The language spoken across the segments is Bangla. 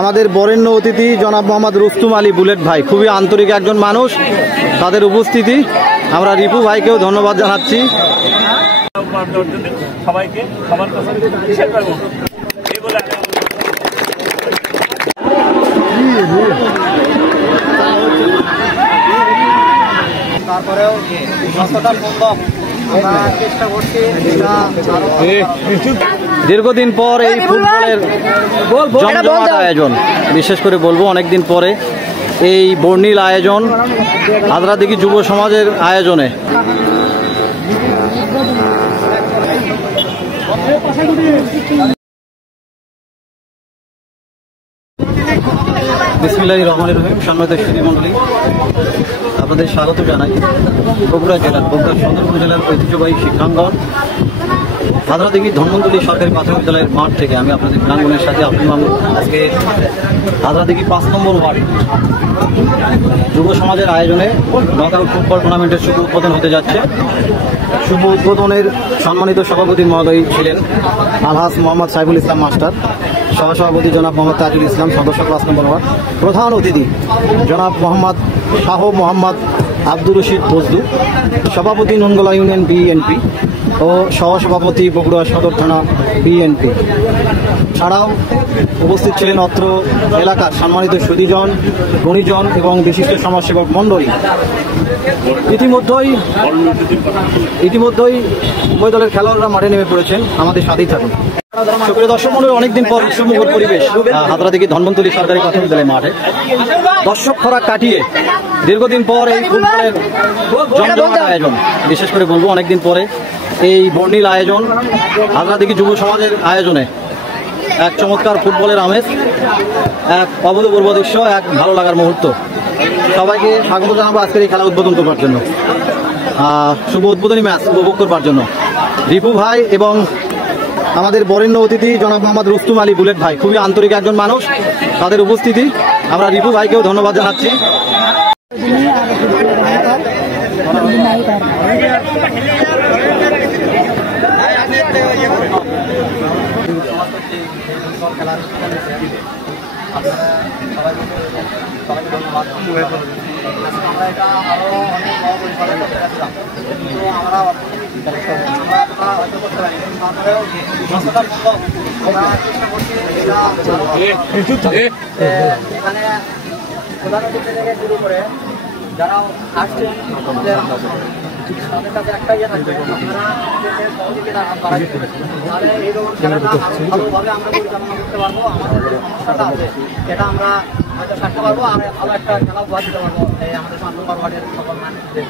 আমাদের বরেণ্য অতিথি জনাব মোহাম্মদ রুস্তুম আলী বুলেট ভাই, খুবই আন্তরিক একজন মানুষ। তাদের উপস্থিতি আমরা রিপু ভাইকেও ধন্যবাদ জানাচ্ছি। সবাইকে সবার কাছে হিসেব করব এই বলে তারপরেও যতটা সম্ভব আমরা চেষ্টা করছি। দীর্ঘদিন পর এই ফুটবলের জমজমাট আয়োজন, বিশেষ করে বলবো অনেকদিন পরে এই বর্ণিল আয়োজন আদ্রাদিঘি যুব সমাজের আয়োজনে বিসমিল্লাহির রহমানির রহিম। সম্মানিত সুধীমণ্ডলী, আপনাদের স্বাগত জানাই বগুড়া জেলার বগুড়া সদর উপজেলার ঐতিহ্যবাহী শিক্ষাঙ্গন আদ্রাদিঘি ধন্বন্তরী সরকারি প্রাথমিক বিদ্যালয়ের মাঠ থেকে আমি আপনাদের প্রাঙ্গনের সাথে আব্দুল মাহমুদ। আজকে আদ্রাদিঘি 5 নম্বর ওয়ার্ড যুব সমাজের আয়োজনে নকআউট ফুটবল টুর্নামেন্টের শুভ উদ্বোধন হতে যাচ্ছে। শুভ উদ্বোধনের সম্মানিত সভাপতি মহোদয় ছিলেন আলহাজ মোহাম্মদ সাইফুল ইসলাম মাস্টার, সহসভাপতি জনাব মোহাম্মদ তাজুল ইসলাম, সদস্য 5 নম্বর ওয়ার্ড, প্রধান অতিথি জনাব মোহাম্মদ শাহ মোহাম্মদ আব্দুর রশিদ বজদু, সভাপতি ননগোলা ইউনিয়ন বিএনপি ও সহসভাপতি বগুড়া সদর থানা বিএনপি। ছাড়াও উপস্থিত ছিলেন অত্র এলাকার সম্মানিত সুধীজন, গণিজন এবং বিশিষ্ট সমাজসেবক মণ্ডলী। ইতিমধ্যেই উভয় দলের খেলোয়াড়রা মাঠে নেমে পড়েছেন, আমাদের সাথেই থাকুন। সুপ্রিয় দর্শক মণ্ডলী, অনেকদিন পর উৎসবমুখর পরিবেশ আদ্রাদিঘি ধন্বন্তরী সরকারি প্রাথমিক বিদ্যালয় মাঠে দর্শক খরা কাটিয়ে দীর্ঘদিন পর এই ফুটবলের জমজমাট আয়োজন, বিশেষ করে বলবো অনেকদিন পরে এই বর্ণিল আয়োজন আদ্রাদিঘি যুব সমাজের আয়োজনে এক চমৎকার ফুটবলের আমেজ, এক অভূতপূর্ব দৃশ্য, এক ভালো লাগার মুহূর্ত। সবাইকে স্বাগত জানাবো আজকের এই খেলা উদ্বোধন করবার জন্য, শুভ উদ্বোধনী ম্যাচ উপভোগ করবার জন্য। রিপু ভাই এবং আমাদের বরেণ্য অতিথি জনাব মোহাম্মদ রুস্তুম আলী বুলেট ভাই, খুবই আন্তরিক একজন মানুষ। তাদের উপস্থিতি আমরা রিপু ভাইকেও ধন্যবাদ জানাচ্ছি। যারা আসছেন তাদের কাছে একটা ইয়ে থাকবে, আপনারা সহযোগিতা তাহলে এই খেলাটা ভালোভাবে আমরা পরিচালনা করতে পারবো। আমাদের যে সমস্যাটা আছে সেটা আমরা হয়তো সারতে পারবো, আর ভালো একটা খেলা উপহার দিতে পারবো এই আমাদের 5 নম্বর ওয়ার্ডের সকল মানুষদের।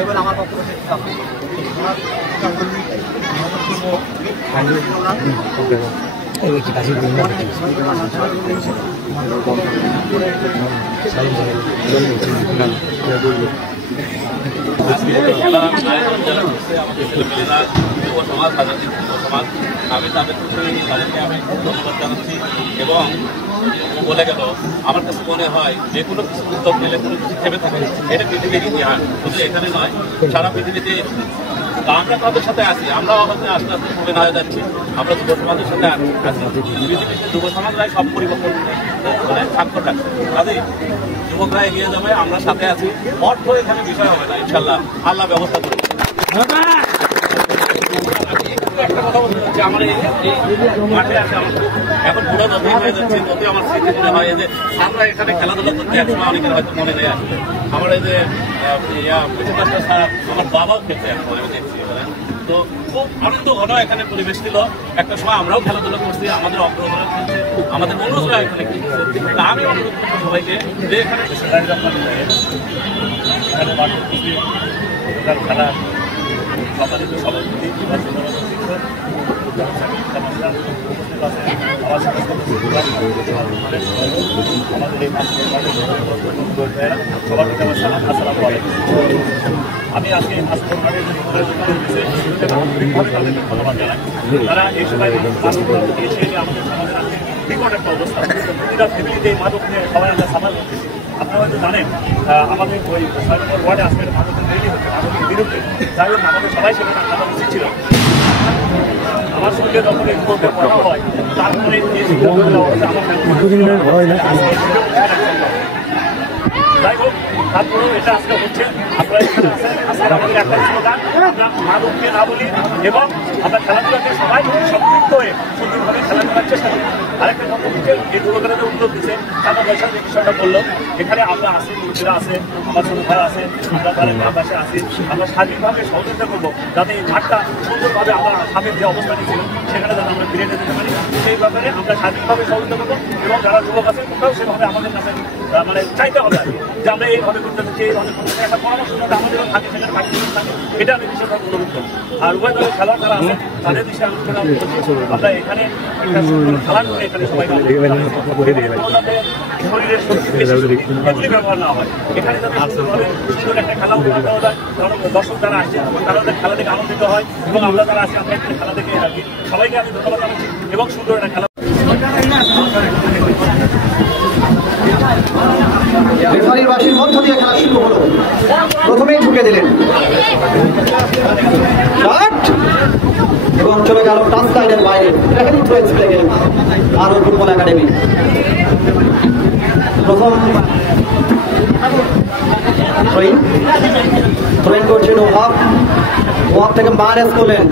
এবার আমার পক্ষ থেকে আমি তাদেরকে আমি ধন্যবাদ জানাচ্ছি। এবং বলে গেল, আমার কাছে মনে হয় যে কোনো কিছু উদ্যোগ নিলে কোনো কিছু থেমে থাকে, এটা পৃথিবীর ইতিহাস, শুধু এখানে নয় সারা পৃথিবীতে। আমরা তাদের সাথে আছি, আমরাও হয়তো আস্তে আস্তে প্রবীণ হয়ে যাচ্ছি, আমরা যুব সমাজের সাথে আছি। পৃথিবীতে যুব সমাজরাই সব পরিবর্তন মানে স্বাক্ষর রাখছে, কাজেই যুবকরা এগিয়ে যাবে, আমরা সাথে আছি। অর্থ এখানে বিষয় হবে না, ইনশাল্লাহ আল্লাহ ব্যবস্থা করবে। একটা কথা বলতে চাচ্ছি, আমার এই মাঠে আসে আমার এখন পুরো নদী হয়ে যাচ্ছে। নদী আমার স্মৃতি মনে হয় যে আমরা এখানে খেলাধুলা করতে একসময় অনেকের হয়তো মনে নেই আসবে। আমার এই যে আমার বাবাও খেলতে একসময় আমি দেখছি, তো খুব আনন্দ ঘন এখানে পরিবেশ ছিল। একটা সময় আমরাও খেলাধুলা করছি, আমাদের অগ্রহরা খেলছে, আমাদের অনুজরা এখানে খেলছে। আমি অনুরোধ করবো সবাইকে যে এখানে খেলা সমাজের সভাপতি আমি আজকে ধন্যবাদ জানাই। তারা এই সময় আমাদের সমাজের ঠিক একটা অবস্থা, এটা ফ্যামিলিতে মাদক নিয়ে সবাই আমরা সামাল করতেছি। আপনারা হয়তো জানেন আমাদের ওই 6 নম্বর ওয়ার্ডে আজকে মাদকের রেলি হচ্ছে, মাদকের বিরুদ্ধে। যাই হোক আমাদের সবাই সেখানে থাকা উচিত ছিল। আমার সঙ্গে যখন এই গ্রুপে কথা হয় তারপরে এই সিদ্ধান্ত নেওয়া হচ্ছে আমার যাই হোক তারপরেও এটা আজকে হচ্ছে। আপনারা এখানে আছেন, আজকে আমাদের একটা স্লোগান, আমরা মাদককে না বলি এবং আমরা খেলাধুলাকে সবাই সম্পৃক্ত হয়ে সুন্দরভাবে খেলা করার চেষ্টা করি। আরেকটা কথা হচ্ছে এই দুর্ঘটনাতে উদ্যোগ দিচ্ছে টাকা পয়সার যে বিষয়টা বললো, এখানে আমরা আছি, মুরব্বীরা আছে, আমার ছোট ভাই আছে, আমরা তাদের গ্রামবাসী আছি, আমরা সার্বিকভাবে সহযোগিতা করবো যাতে এই মাঠটা সুন্দরভাবে আমরা স্বামীর যে অবস্থাটি ছিল সেখানে যাতে আমরা ফিরে যেতে পারি। সেই ব্যাপারে আমরা সার্বিকভাবে সহযোগিতা করবো এবং যারা যুবক আছে তোমরাও সেভাবে আমাদের কাছে মানে চাইতে হবে যে আমরা এইভাবে করতে চাচ্ছি, এইভাবে করতে চাই, একটা পরামর্শ যাতে আমাদেরও থাকে, সেখানে পার্টিসিপেট থাকে, এটা আমি বিশেষভাবে অনুরোধ করি। আর উভয় দলের খেলোয়াড় যারা আছে তাদের বিষয়ে আলোচনা আমরা এখানে একটা সুন্দর খেলা করে এখানে সবাই শরীরের শক্তি এগুলি ব্যবহার না হয়, এখানে যাতে সুন্দরভাবে সুন্দর একটা খেলা উপহার দেওয়া যায়, কারণ দর্শক যারা আসছে তারা খেলা থেকে আনন্দিত হয় এবং আমরা যারা আছি আমরা এখানে খেলা দেখে থাকি। সবাইকে আমি ধন্যবাদ জানাচ্ছি এবং সুন্দর একটা খেলা। রেফারির বাঁশির মধ্য দিয়ে খেলা শুরু হলো। প্রথমেই ঢুকে দিলেন এবং চলে গেল টাচ লাইনের বাইরে। রেফারি থ্রোইন্স পেয়ে গেলেন আরো ফুটবল একাডেমি। প্রথম থ্রোইন করছেন ওয়াক থেকে মাইনাস করলেন,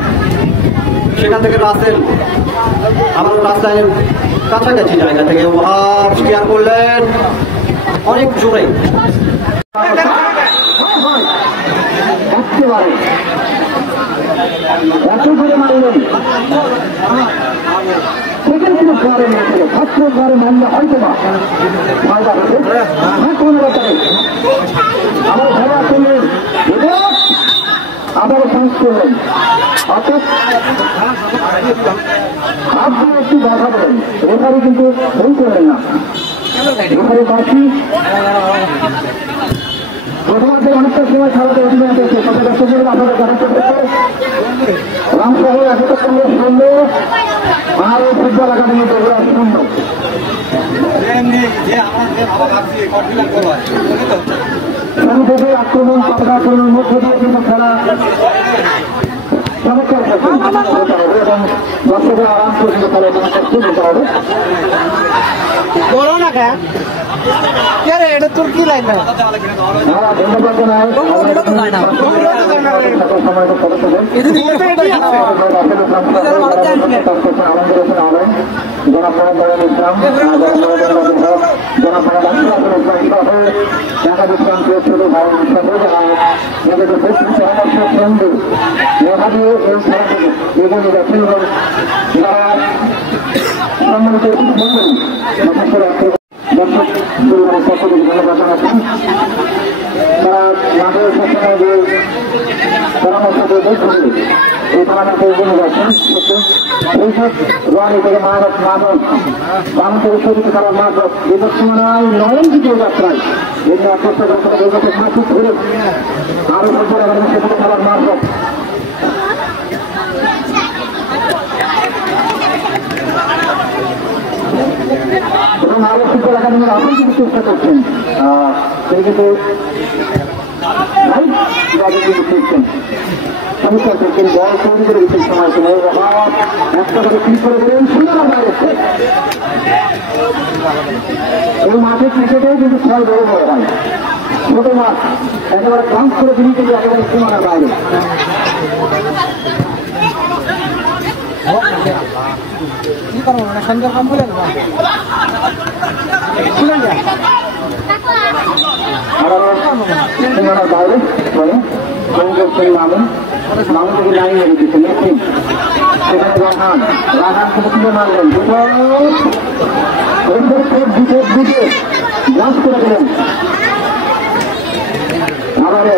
সেখান থেকে রাসেল আবার টাচ লাইনের কাছাকাছি জায়গা থেকে ওয়াক স্কেয়ার করলেন অনেক জোরে। আবার চান্স করলেন, অর্থাৎ আপনি একটু দেখাবেন, রেফারি কিন্তু ভুল করলেন না। রেফারি বাকি প্রথমার্ধে অনেকটা সময় খেলাতে অধিনায়ক এসে তবে দর্শক আপনাদের জানাতে রামশহর এতক্ষণ সুন্দর আর ওই ফুটবল একাডেমিতে সুন্দর শুরু থেকে আক্রমণ আক্রমণের মধ্যে দিয়ে কিন্তু খেলা চমৎকার হবে এবং দর্শকের আরাম করে খেলা দিতে হবে। বলো না কেন এটা তোর কি লাইন না ধন্যবাদ জানাই তারা মাঠের সবসময় যে পরামর্শ দিয়ে দেখছেন এই টুর্নামেন্টে এগিয়ে যাচ্ছেন, এইসব রানি থেকে মাদক বাম থেকে শরীর খেলার মাদক বিপক্ষমানায় নয়ন দ্বিতীয় যাত্রায় এগুলো চেষ্টা করতে এইভাবে মাসুক ধরে আরো ফুটবল একাডেমি সেদিকে খেলার মাদক এবং আরো ফুটবল একাডেমির আপনি কিন্তু চেষ্টা করছেন সেই কিন্তু সমস্যা করছেন বল তৈরি করে দিচ্ছেন সময় সময় একটা করে ক্লিক করে দেবেন সুন্দর বাইরে। এই মাঠে ক্রিকেটেও কিন্তু খেল বড় বড় হয়, ছোট মাঠ একেবারে কাউন্ট করে দিলি কিন্তু একেবারে সীমানার বাইরে। কি করবো না সন্ধ্যা কাম বলে সীমানার বাইরে বলে নামেন নামে থেকে লাইন লেগে দিচ্ছেন সেখানে রাহান থেকে তুলে মারলেন দিকে ব্লাস করে দিলেন আবারও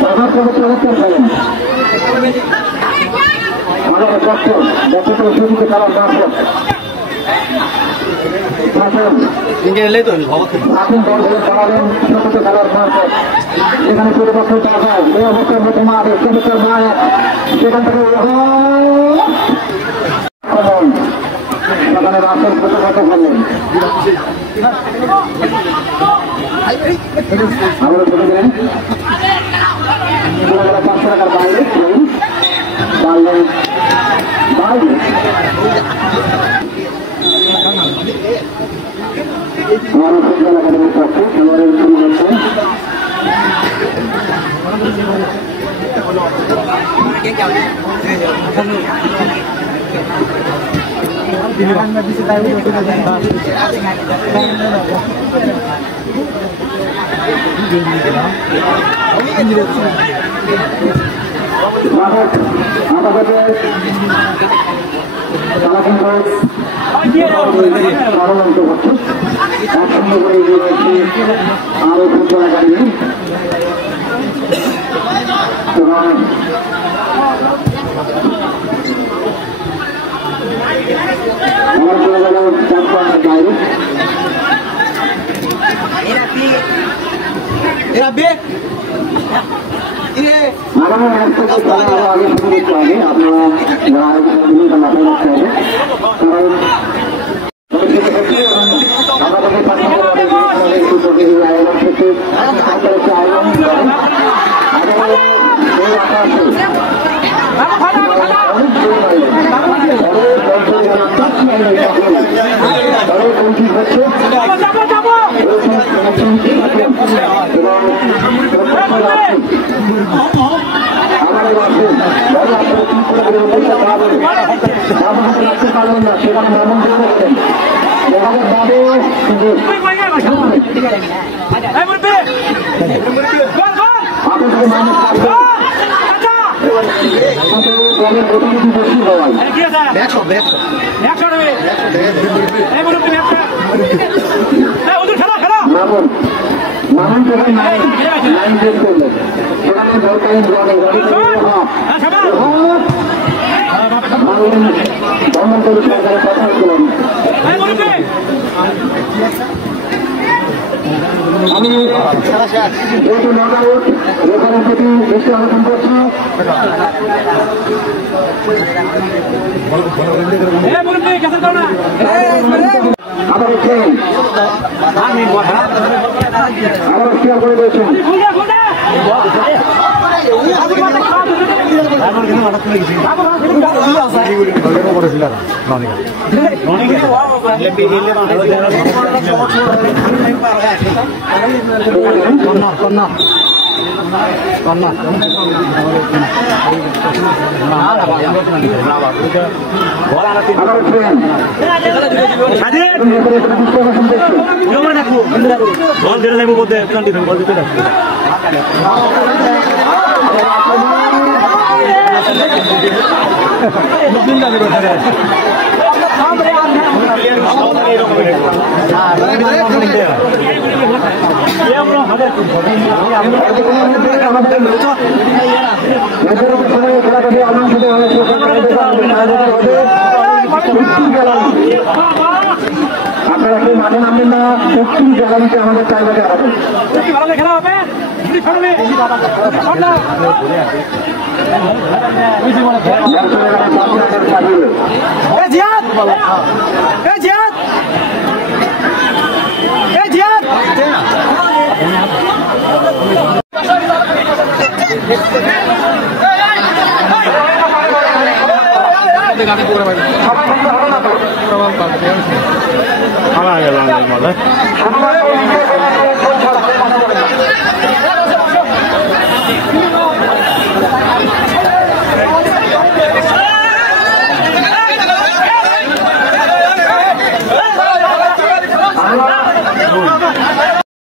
ব্যবহার করে চমৎকার খেলেন আমাদের কষ্ট দেখে তো সেদিকে খেলার দর্শক সেখানে প্রতিপক্ষ টাকায় এই অবস্থার মধ্যে মাঠে চমৎকার মায় সেখান থেকে সেখানে রাসেল প্রতিপক্ষ করলেন আমরা ঢুকে গেলেন 500 টাকার বাইরে বাইরে আমার ফুটবল একাডেমির পক্ষে খেলোয়াড়ের শুরু হচ্ছে আরো ফুটবল একাডেমি আমার চলে গেল বাইরে আগামী ম্যাচ থেকে আরো আগে শুরু করতে হবে আপনারা মাথায় রাখতে হবে আমি যেহেতু নকআউট রেফারির প্রতি দৃষ্টি আকর্ষণ করছি আবার শেয়ার করে দিয়েছেন আপনারা কেউ মাঠে নামবেন না, প্রত্যেক জায়গাতে আমাদের চাইবাটা হবে। খেলা হবে